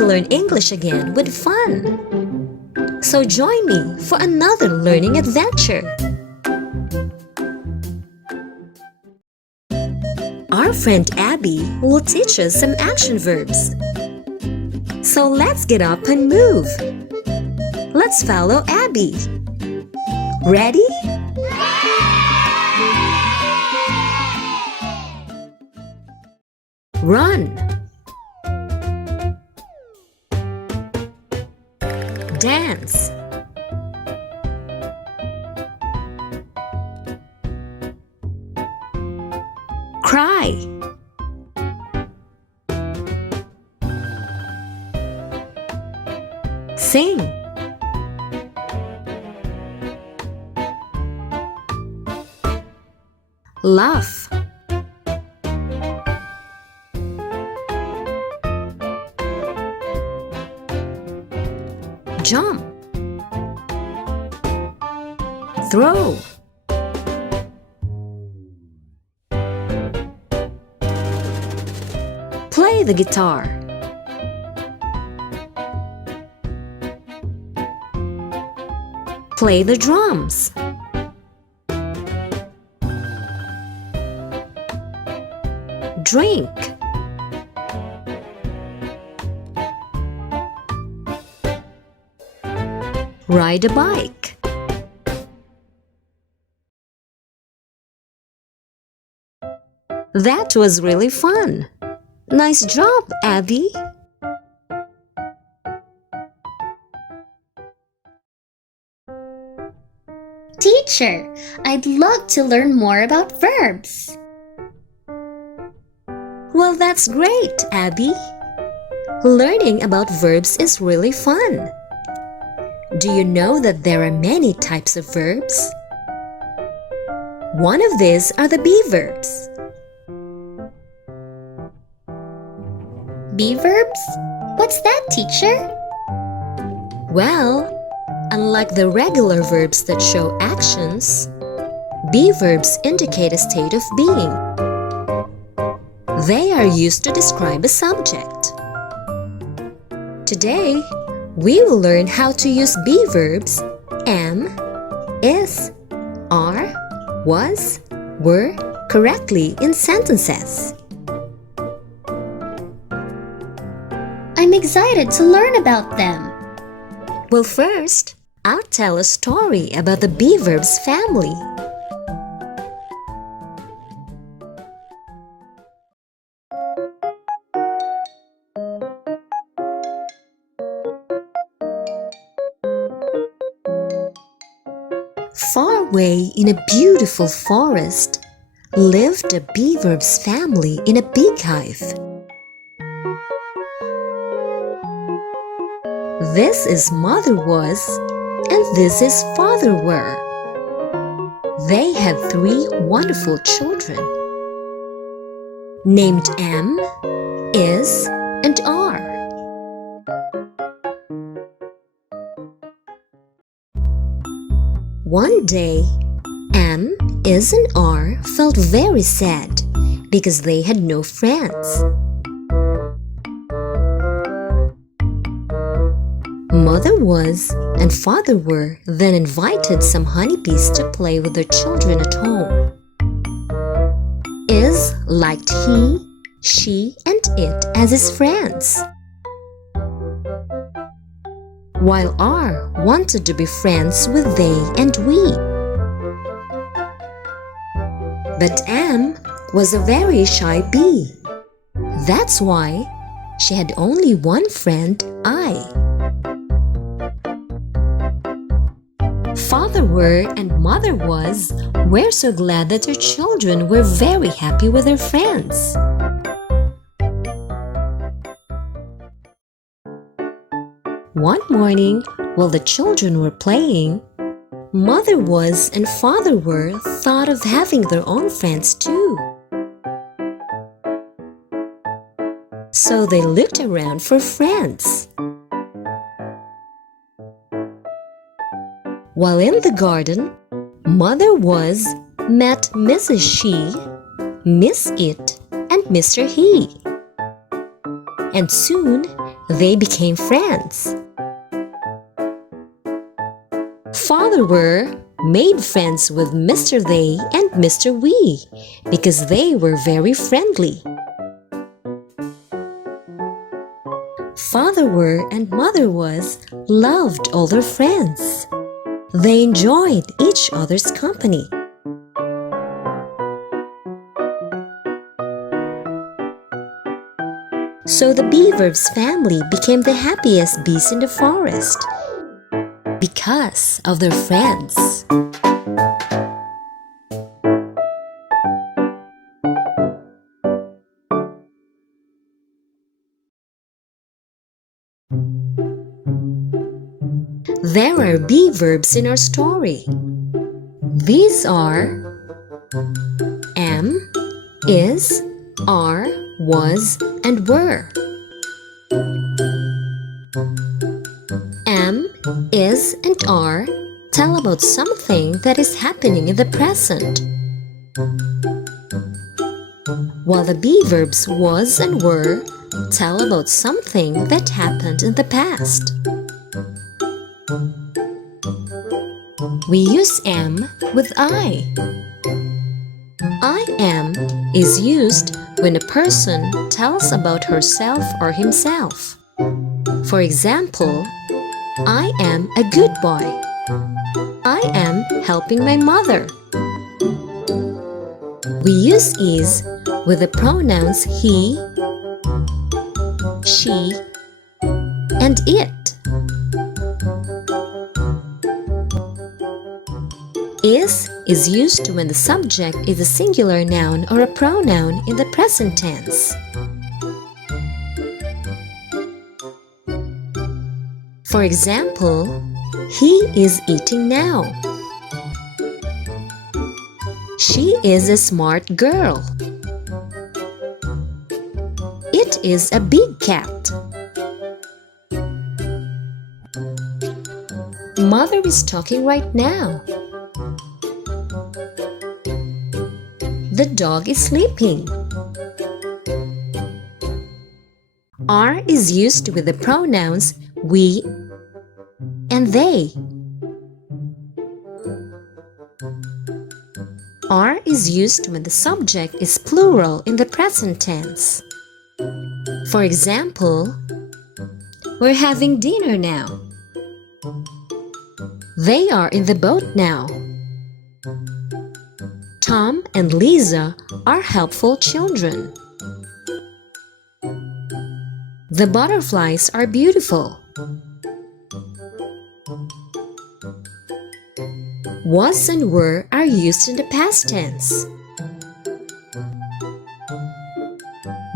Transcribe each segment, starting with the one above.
to learn English again with fun. So join me for another learning adventure. Our friend Abby will teach us some action verbs. So let's get up and move. Let's follow Abby. Ready? Run. Dance. Cry. Sing. Laugh. Jump. Throw. Play the guitar. Play the drums. Drink. Ride a bike. That was really fun. Nice job, Abby. Teacher, I'd love to learn more about verbs. Well, that's great, Abby. Learning about verbs is really fun. Do you know that there are many types of verbs? One of these are the Be-Verbs. Be-Verbs? What's that, teacher? Well, unlike the regular verbs that show actions, Be-Verbs indicate a state of being. They are used to describe a subject. Today, we will learn how to use Be-Verbs am, is, are, was, were correctly in sentences. I'm excited to learn about them. Well, first, I'll tell a story about the Bee Verbs family. Far away in a beautiful forest lived a Bee Verbs family in a big hive. This is Mother Was and this is Father Were. They had 3 wonderful children named Am, Is, and Are. One day, Am, Is, and Are felt very sad because they had no friends. Mother Was and Father Were then invited some honeybees to play with their children at home. Is liked he, she, and it as his friends, while R wanted to be friends with they and we. But Am was a very shy bee. That's why she had only one friend, I. Father Were and Mother Was were so glad that their children were very happy with their friends. One morning, while the children were playing, Mother Was and Father Were thought of having their own friends too. So they looked around for friends. While in the garden, Mother Was met Mrs. She, Miss It, and Mr. He. And soon, they became friends. Father were made friends with Mr. They and Mr. We because they were very friendly. Father were and Mother was loved all their friends. They enjoyed each other's company. So the Bee-Verbs family became the happiest bees in the forest because of their friends. There are Bee-Verbs in our story. These are am, is, are, was, and were. Am, is, and are tell about something that is happening in the present, while the Bee-Verbs was and were tell about something that happened in the past. We use am with I. I am is used when a person tells about herself or himself. For example, I am a good boy. I am helping my mother. We use is with the pronouns he, she, and it. Is used when the subject is a singular noun or a pronoun in the present tense. For example, he is eating now. She is a smart girl. It is a big cat. Mother is talking right now. The dog is sleeping. Are is used with the pronouns we and they. Are is used when the subject is plural in the present tense. For example, we're having dinner now. They are in the boat now. Tom and Lisa are helpful children. The butterflies are beautiful. Was and were are used in the past tense.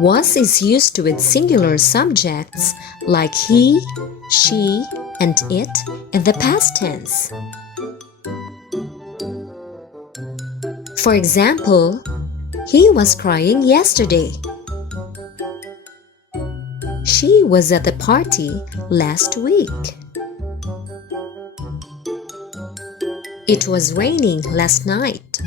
Was is used with singular subjects like he, she, and it in the past tense. For example, he was crying yesterday. She was at the party last week. It was raining last night.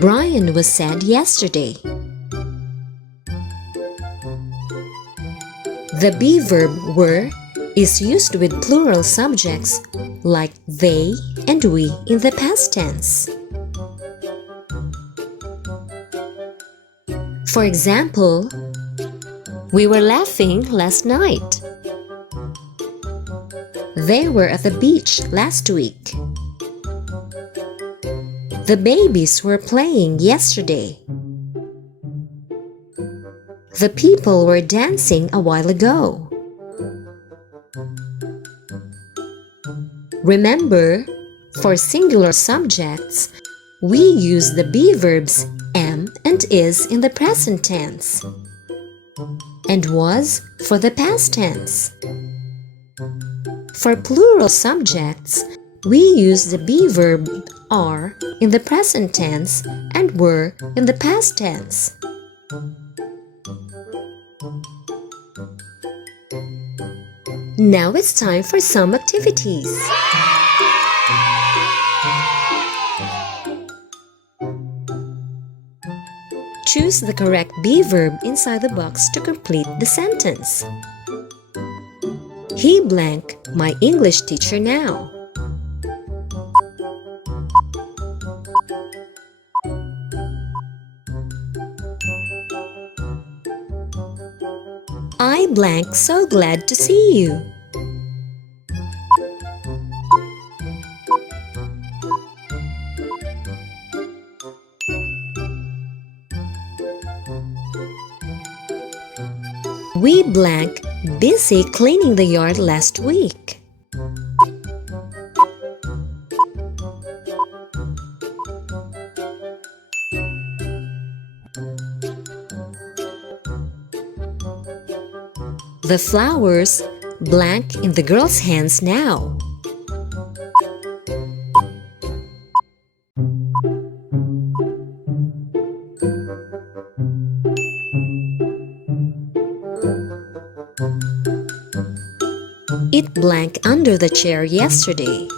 Brian was sad yesterday. The be verb were is used with plural subjects like they and we in the past tense. For example, we were laughing last night. They were at the beach last week. The babies were playing yesterday. The people were dancing a while ago. Remember, for singular subjects, we use the be verbs am and is in the present tense, and was for the past tense. For plural subjects, we use the be verb are in the present tense and were in the past tense. Now it's time for some activities. Choose the correct be verb inside the box to complete the sentence. He blank my English teacher now. I blank so glad to see you. We blank busy cleaning the yard last week. The flowers blank in the girl's hands now. It blank under the chair yesterday.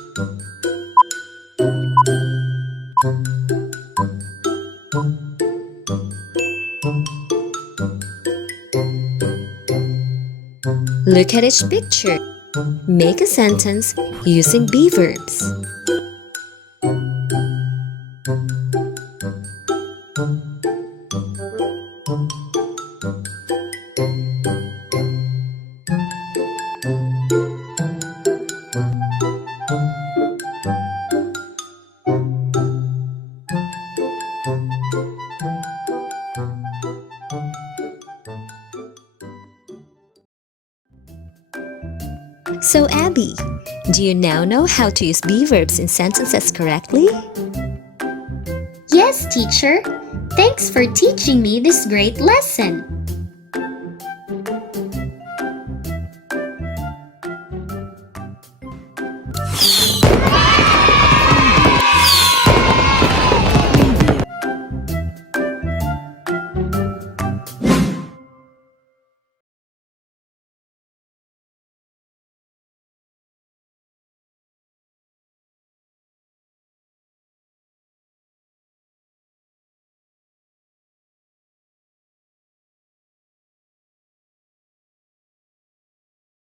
Look at each picture. Make a sentence using be verbs. So Abby, do you now know how to use be verbs in sentences correctly? Yes, teacher. Thanks for teaching me this great lesson.